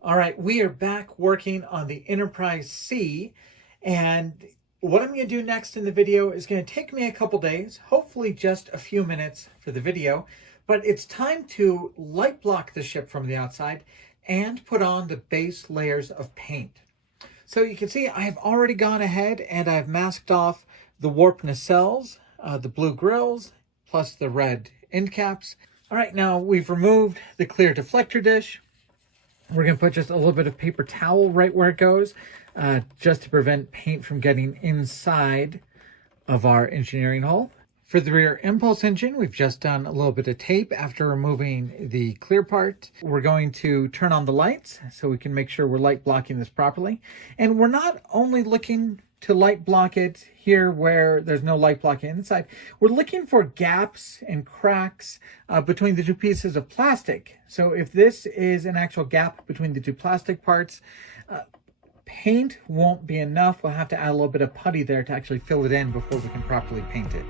All right, we are back working on the Enterprise C, and what I'm going to do next in the video is going to take me a couple days, hopefully just a few minutes for the video, but it's time to light block the ship from the outside and put on the base layers of paint. So you can see I've already gone ahead and I've masked off the warp nacelles, the blue grills, plus the red end caps. All right, now we've removed the clear deflector dish. We're going to put just a little bit of paper towel right where it goes, just to prevent paint from getting inside of our engineering hull. For the rear impulse engine, we've just done a little bit of tape after removing the clear part. We're going to turn on the lights so we can make sure we're light blocking this properly. And we're not only looking to light block it here where there's no light blocking inside. We're looking for gaps and cracks between the two pieces of plastic. So if this is an actual gap between the two plastic parts, paint won't be enough. We'll have to add a little bit of putty there to actually fill it in before we can properly paint it.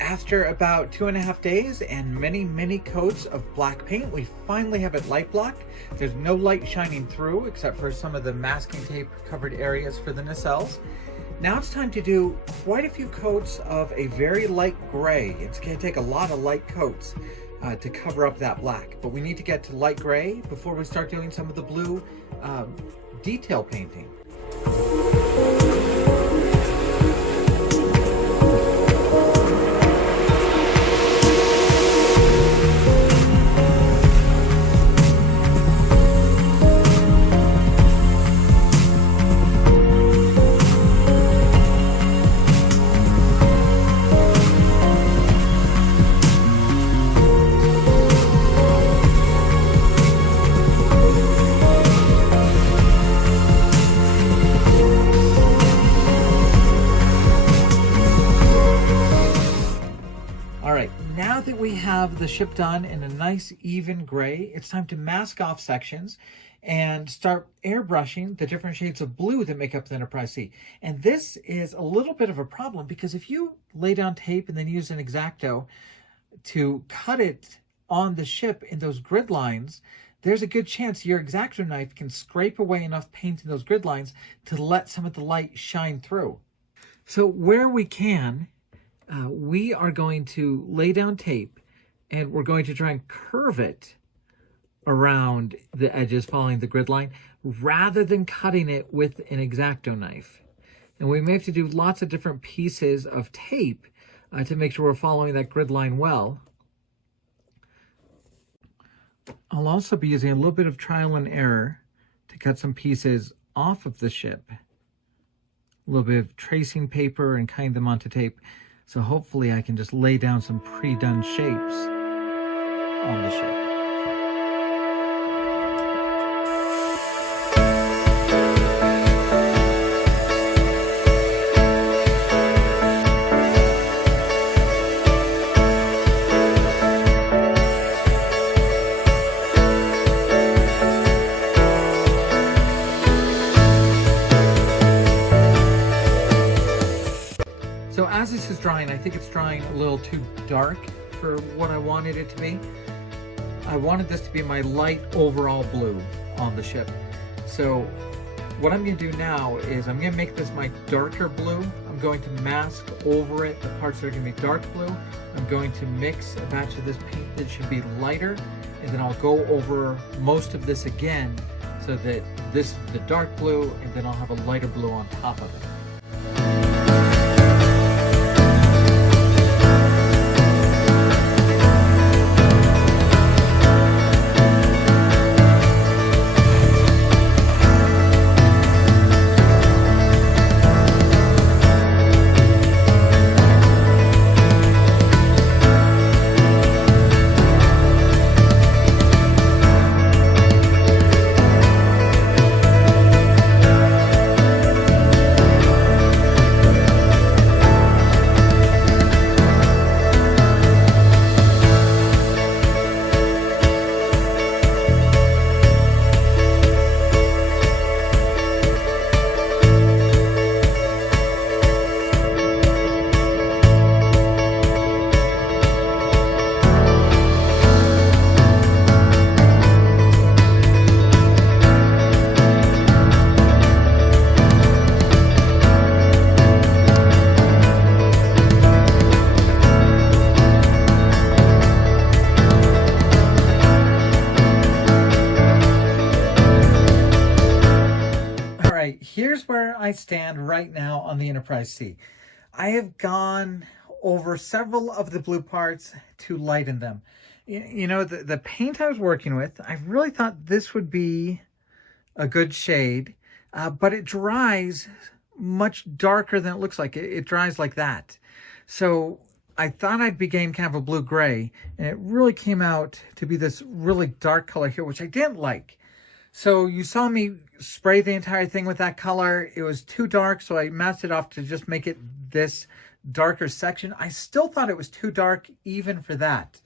After about 2.5 days and many coats of black paint, we finally have it light blocked. There's no light shining through except for some of the masking tape covered areas for the nacelles. Now it's time to do quite a few coats of a very light gray. It's going to take a lot of light coats to cover up that black, but we need to get to light gray before we start doing some of the blue detail painting. Now that we have the ship done in a nice even gray, it's time to mask off sections and start airbrushing the different shades of blue that make up the Enterprise C. And this is a little bit of a problem because if you lay down tape and then use an X-Acto to cut it on the ship in those grid lines, there's a good chance your X-Acto knife can scrape away enough paint in those grid lines to let some of the light shine through. So where we can, we are going to lay down tape and we're going to try and curve it around the edges following the grid line rather than cutting it with an X-Acto knife. And we may have to do lots of different pieces of tape to make sure we're following that grid line well. I'll also be using a little bit of trial and error to cut some pieces off of the ship. A little bit of tracing paper and cutting them onto tape. So hopefully I can just lay down some pre-done shapes on the ship. So as this is drying, I think it's drying a little too dark for what I wanted it to be. I wanted this to be my light overall blue on the ship. So what I'm going to do now is I'm going to make this my darker blue. I'm going to mask over it the parts that are going to be dark blue. I'm going to mix a batch of this paint that should be lighter, and then I'll go over most of this again so that this is the dark blue, and then I'll have a lighter blue on top of it. here's where I stand right now on the Enterprise C. I have gone over several of the blue parts to lighten them. You know, the paint I was working with, I really thought this would be a good shade, but it dries much darker than it looks like. It dries like that. So I thought I'd be getting kind of a blue-gray, and it really came out to be this really dark color here, which I didn't like. So you saw me spray the entire thing with that color. It was too dark, so I masked it off to just make it this darker section. I still thought it was too dark even for that.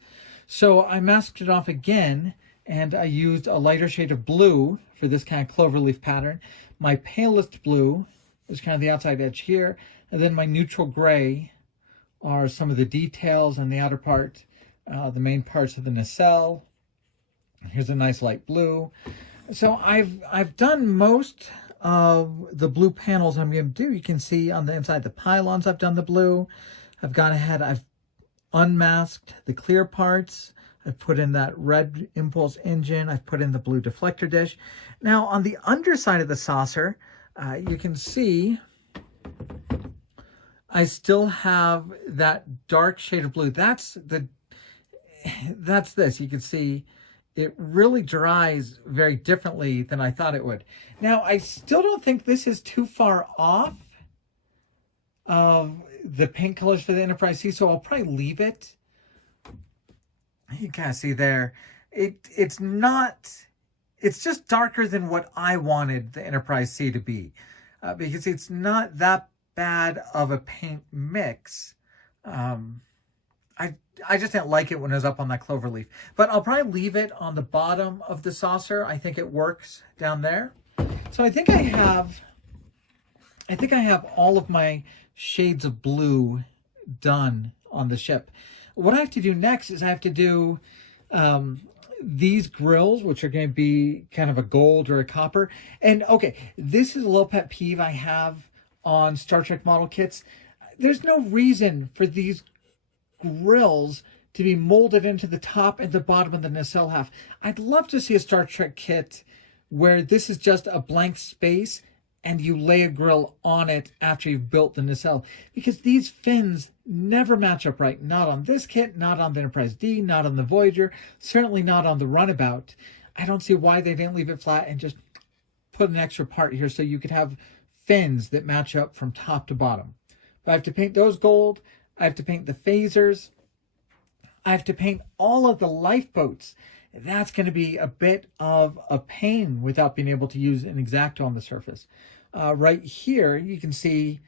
So I masked it off again, and I used a lighter shade of blue for this kind of cloverleaf pattern. My palest blue is kind of the outside edge here, and then my neutral gray are some of the details on the outer part, the main parts of the nacelle. Here's a nice light blue. So I've done most of the blue panels I'm going to do. You can see on the inside the pylons I've done the blue. I've gone ahead, I've unmasked the clear parts. I've put in that red impulse engine. I've put in the blue deflector dish. Now on the underside of the saucer, you can see I still have that dark shade of blue. That's this. You can see it really dries very differently than I thought it would. Now, I still don't think this is too far off of the paint colors for the Enterprise C, so I'll probably leave it. You can kind of see there. It's just darker than what I wanted the Enterprise C to be, because it's not that bad of a paint mix. I just didn't like it when it was up on that clover leaf, but I'll probably leave it on the bottom of the saucer. I think it works down there. So I think I have all of my shades of blue done on the ship. What I have to do next is I have to do these grills, which are going to be kind of a gold or a copper. And okay, this is a little pet peeve I have on Star Trek model kits. There's no reason for these grills to be molded into the top and the bottom of the nacelle half. I'd love to see a Star Trek kit where this is just a blank space and you lay a grill on it after you've built the nacelle, because these fins never match up right. Not on this kit, not on the Enterprise D, not on the Voyager, certainly not on the Runabout. I don't see why they didn't leave it flat and just put an extra part here so you could have fins that match up from top to bottom. But I have to paint those gold. I have to paint the phasers. I have to paint all of the lifeboats. That's going to be a bit of a pain without being able to use an X-Acto on the surface. Right here, you can see,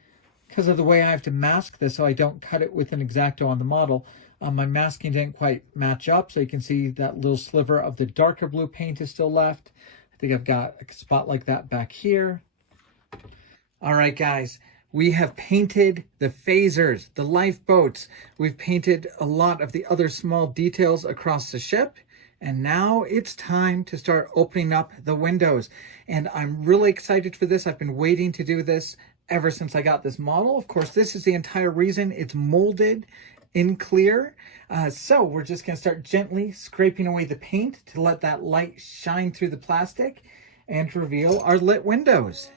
because of the way I have to mask this so I don't cut it with an X-Acto on the model, my masking didn't quite match up. So you can see that little sliver of the darker blue paint is still left. I think I've got a spot like that back here. All right, guys. We have painted the phasers, the lifeboats. We've painted a lot of the other small details across the ship. And now it's time to start opening up the windows. And I'm really excited for this. I've been waiting to do this ever since I got this model. Of course, this is the entire reason it's molded in clear. So we're just going to start gently scraping away the paint to let that light shine through the plastic and reveal our lit windows.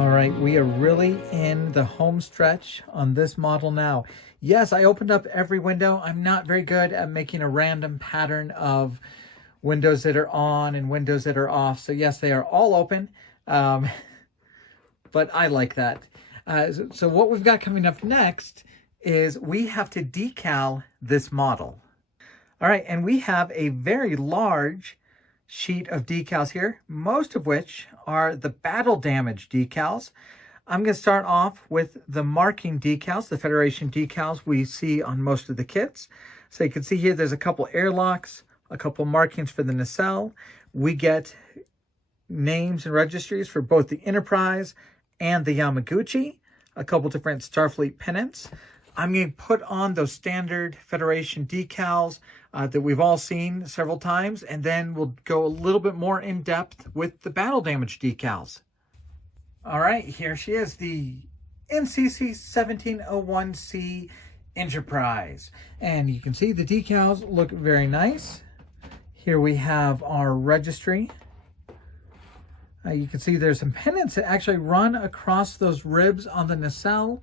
All right, we are really in the home stretch on this model now. Yes, I opened up every window. I'm not very good at making a random pattern of windows that are on and windows that are off. So yes, they are all open, but I like that. So what we've got coming up next is we have to decal this model. All right, and we have a very large sheet of decals here, most of which are the battle damage decals. I'm going to start off with the marking decals, the Federation decals we see on most of the kits. So you can see here there's a couple airlocks, a couple markings for the nacelle. We get names and registries for both the Enterprise and the Yamaguchi, a couple different Starfleet pennants. I'm going to put on those standard Federation decals that we've all seen several times, and then we'll go a little bit more in depth with the battle damage decals. All right, here she is, the NCC 1701C Enterprise. And you can see the decals look very nice. Here we have our registry. You can see there's some pennants that actually run across those ribs on the nacelle.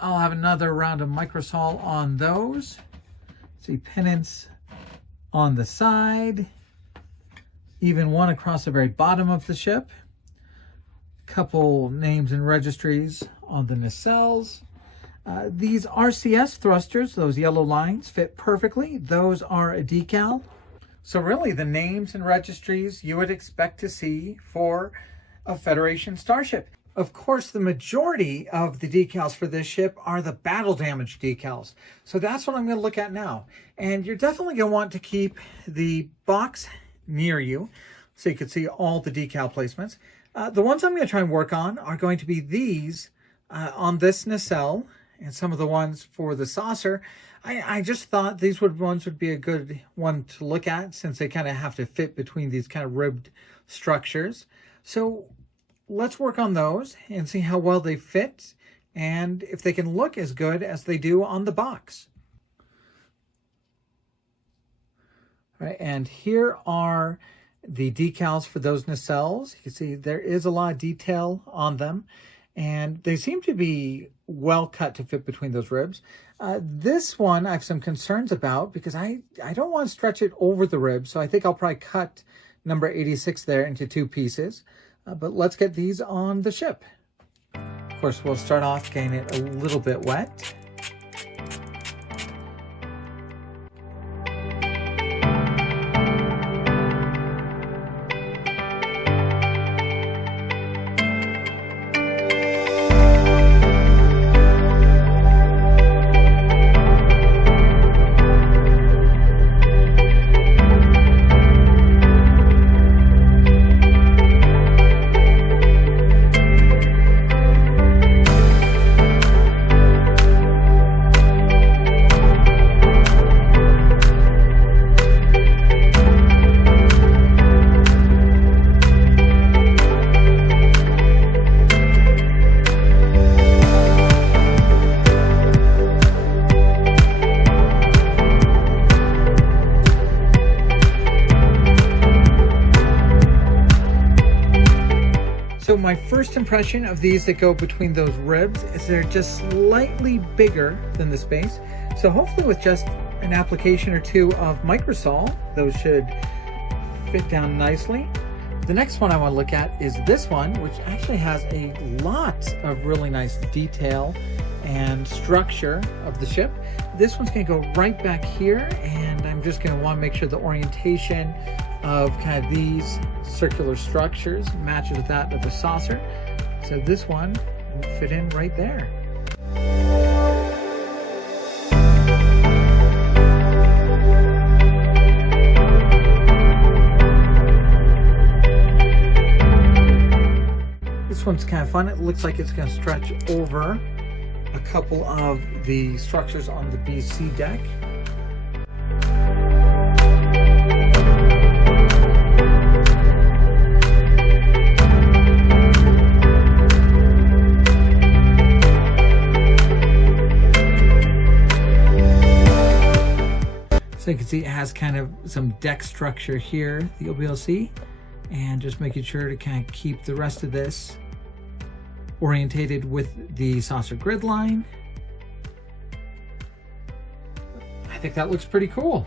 I'll have another round of microsol on those. See pennants on the side, even one across the very bottom of the ship. Couple names and registries on the nacelles. These RCS thrusters, those yellow lines, fit perfectly. Those are a decal. So really the names and registries you would expect to see for a Federation starship. Of course, the majority of the decals for this ship are the battle damage decals. So that's what I'm going to look at now. And you're definitely going to want to keep the box near you so you can see all the decal placements. The ones I'm going to try and work on are going to be these on this nacelle and some of the ones for the saucer. I just thought these ones would be a good one to look at since they kind of have to fit between these kind of ribbed structures. So let's work on those and see how well they fit and if they can look as good as they do on the box. All right, and here are the decals for those nacelles. You can see there is a lot of detail on them, and they seem to be well cut to fit between those ribs. This one I have some concerns about because I don't want to stretch it over the ribs, so I think I'll probably cut number 86 there into two pieces. But let's get these on the ship. Of course, we'll start off getting it a little bit wet. So my first impression of these that go between those ribs is they're just slightly bigger than the space. So hopefully with just an application or two of microsol, those should fit down nicely. The next one I want to look at is this one, which actually has a lot of really nice detail and structure of the ship. This one's going to go right back here, and I'm just going to want to make sure the orientation of kind of these circular structures matches with that of the saucer. So this one will fit in right there. This one's kind of fun. It looks like it's going to stretch over a couple of the structures on the BC deck. So you can see it has kind of some deck structure here that you'll be able to see, and just making sure to kind of keep the rest of this orientated with the saucer grid line. I think that looks pretty cool.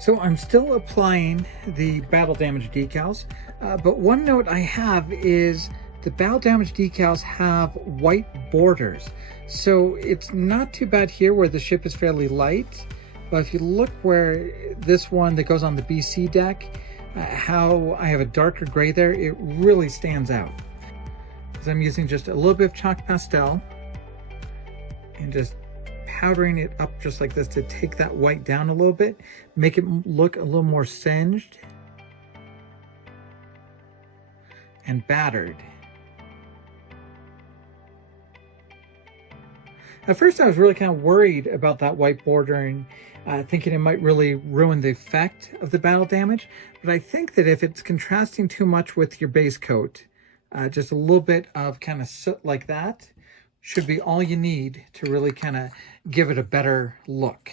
So I'm still applying the battle damage decals, but one note I have is the battle damage decals have white borders. So it's not too bad here where the ship is fairly light, but if you look where this one that goes on the BC deck, how I have a darker gray there, it really stands out. Because I'm using just a little bit of chalk pastel and just powdering it up just like this to take that white down a little bit, make it look a little more singed and battered. At first I was really kind of worried about that white bordering, thinking it might really ruin the effect of the battle damage, but I think that if it's contrasting too much with your base coat, just a little bit of kind of soot like that should be all you need to really kind of give it a better look.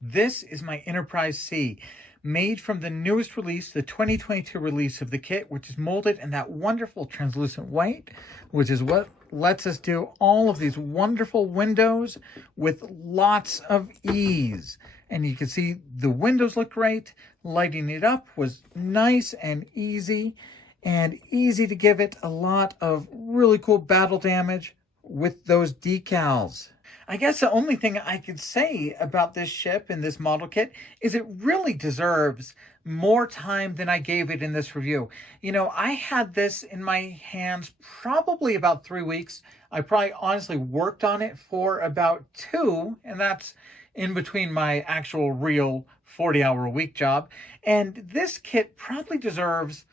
This is my Enterprise C, made from the newest release, the 2022 release of the kit, which is molded in that wonderful translucent white, which is what lets us do all of these wonderful windows with lots of ease. And you can see the windows look great. Lighting it up was nice and easy to give it a lot of really cool battle damage with those decals. I guess the only thing I could say about this ship and this model kit is it really deserves more time than I gave it in this review. You know, I had this in my hands probably about 3 weeks. I probably honestly worked on it for about 2, and that's in between my actual real 40-hour-a-week job. And this kit probably deserves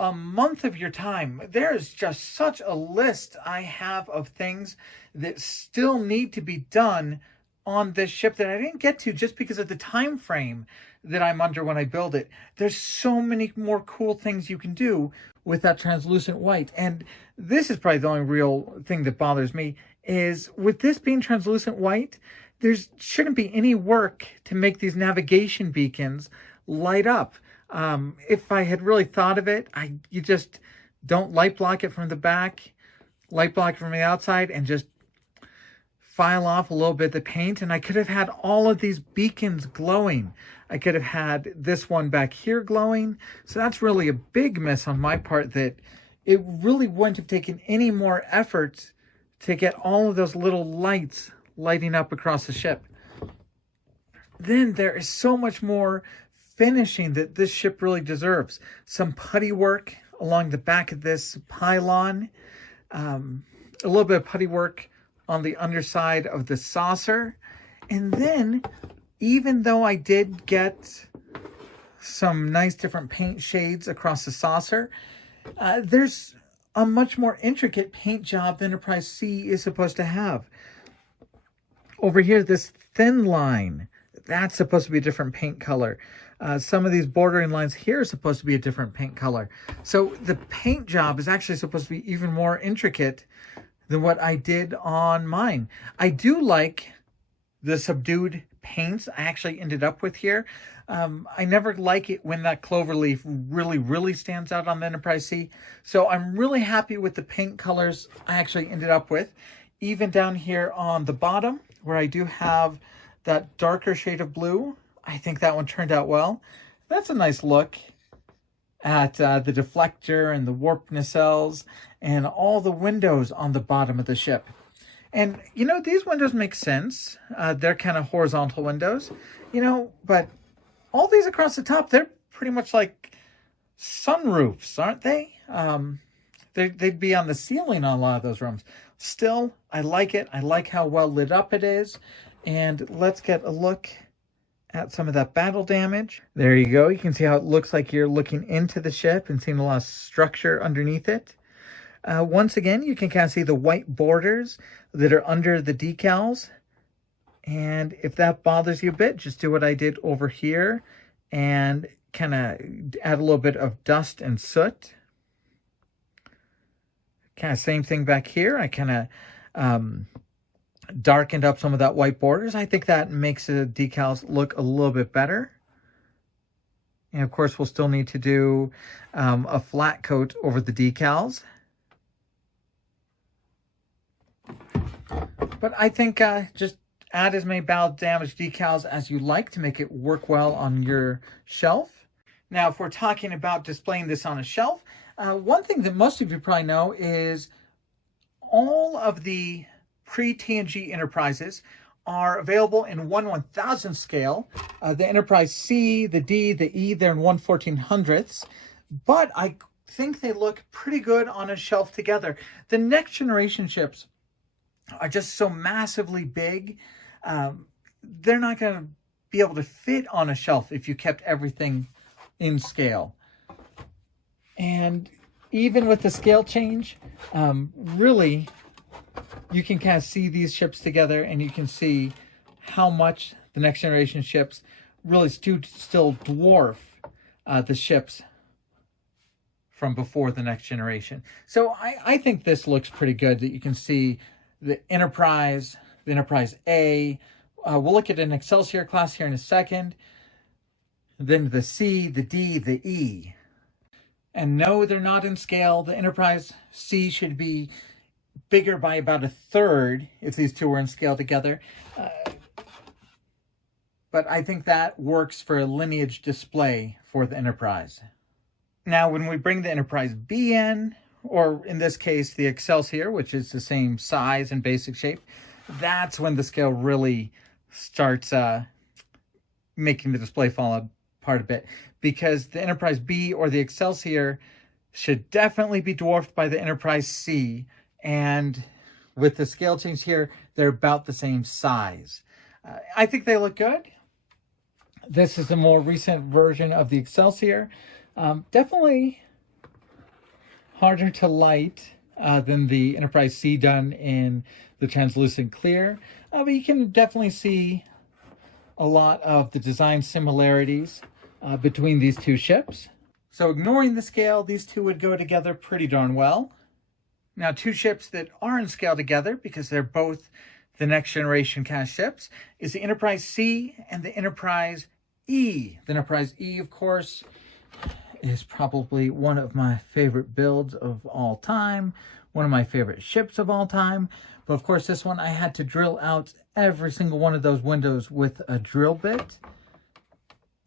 a month of your time. There is just such a list I have of things that still need to be done on this ship that I didn't get to just because of the time frame that I'm under when I build it. There's so many more cool things you can do with that translucent white. And this is probably the only real thing that bothers me is with this being translucent white, there shouldn't be any work to make these navigation beacons light up. If I had really thought of it, you just don't light block it from the back, light block it from the outside, and just file off a little bit of the paint, and I could have had all of these beacons glowing. I could have had this one back here glowing. So that's really a big miss on my part, that it really wouldn't have taken any more effort to get all of those little lights lighting up across the ship. Then there is so much more finishing that this ship really deserves. Some putty work along the back of this pylon, a little bit of putty work on the underside of the saucer, and then even though I did get some nice different paint shades across the saucer, there's a much more intricate paint job the Enterprise C is supposed to have. Over here, this thin line, that's supposed to be a different paint color. Some of these bordering lines here are supposed to be a different paint color. So the paint job is actually supposed to be even more intricate than what I did on mine. I do like the subdued paints I actually ended up with here. I never like it when that clover leaf really stands out on the Enterprise C. So I'm really happy with the paint colors I actually ended up with. Even down here on the bottom, where I do have that darker shade of blue, I think that one turned out well. That's a nice look at the deflector and the warp nacelles and all the windows on the bottom of the ship. And, you know, these windows make sense. They're kind of horizontal windows, you know, but all these across the top, they're pretty much like sunroofs, aren't they? They'd be on the ceiling on a lot of those rooms. Still, I like it. I like how well lit up it is. And let's get a look at some of that battle damage. There you go. You can see how it looks like you're looking into the ship and seeing a lot of structure underneath it. Once again, you can kind of see the white borders that are under the decals. And if that bothers you a bit, just do what I did over here and kind of add a little bit of dust and soot. Kind of same thing back here. I kind of darkened up some of that white borders. I think that makes the decals look a little bit better. And of course, we'll still need to do a flat coat over the decals. But I think just add as many battle damage decals as you like to make it work well on your shelf. Now, if we're talking about displaying this on a shelf, one thing that most of you probably know is all of the pre-TNG Enterprises are available in 1/1000th scale. The Enterprise C, the D, the E, they're in 1/1400ths. But I think they look pretty good on a shelf together. The next generation ships are just so massively big. They're not going to be able to fit on a shelf if you kept everything in scale. And even with the scale change, really, you can kind of see these ships together, and you can see how much the next generation ships really still dwarf the ships from before the next generation. So I think this looks pretty good, that you can see the Enterprise A. We'll look at an Excelsior class here in a second. Then the C, the D, the E. And no, they're not in scale. The Enterprise C should be bigger by about 1/3 if these two were in scale together. But I think that works for a lineage display for the Enterprise. Now, when we bring the Enterprise B in, or in this case, the Excelsior, which is the same size and basic shape, that's when the scale really starts making the display fall apart a bit, because the Enterprise B or the Excelsior should definitely be dwarfed by the Enterprise C, and with the scale change here, they're about the same size. I think they look good. This is a more recent version of the Excelsior. Definitely harder to light than the Enterprise C done in the translucent clear, but you can definitely see a lot of the design similarities between these two ships. So ignoring the scale, these two would go together pretty darn well. Now, two ships that are in scale together, because they're both the next generation kind of ships, is the Enterprise C and the Enterprise E. The Enterprise E, of course, is probably one of my favorite builds of all time, one of my favorite ships of all time. But of course, this one I had to drill out every single one of those windows with a drill bit.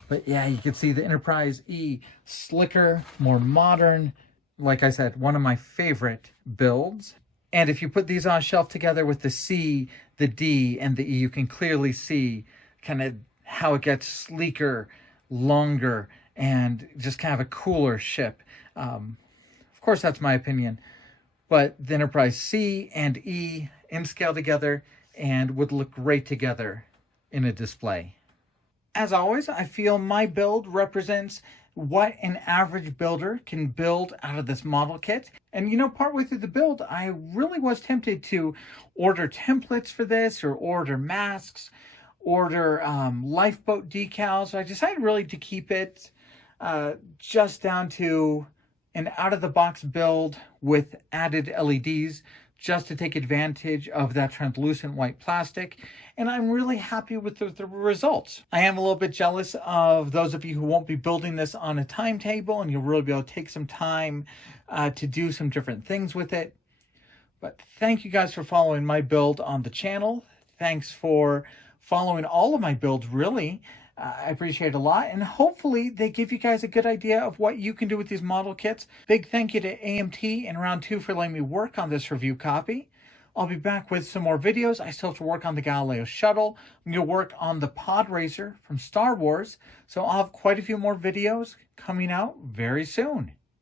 But yeah, you can see the Enterprise E, slicker, more modern. Like I said, one of my favorite builds. And if you put these on a shelf together with the C, the D, and the E, you can clearly see kind of how it gets sleeker, longer, and just kind of a cooler ship. Of course, that's my opinion. But the Enterprise C and E in scale together and would look great together in a display. As always, I feel my build represents what an average builder can build out of this model kit. And you know, partway through the build, I really was tempted to order templates for this, or order masks, order lifeboat decals. So I decided really to keep it just down to an out-of-the-box build with added LEDs, just to take advantage of that translucent white plastic. And I'm really happy with the results. I am a little bit jealous of those of you who won't be building this on a timetable, and you'll really be able to take some time to do some different things with it. But thank you guys for following my build on the channel. Thanks for following all of my builds, really. I appreciate it a lot, and hopefully they give you guys a good idea of what you can do with these model kits. Big thank you to AMT and Round 2 for letting me work on this review copy. I'll be back with some more videos. I still have to work on the Galileo shuttle. I'm going to work on the pod racer from Star Wars, so I'll have quite a few more videos coming out very soon.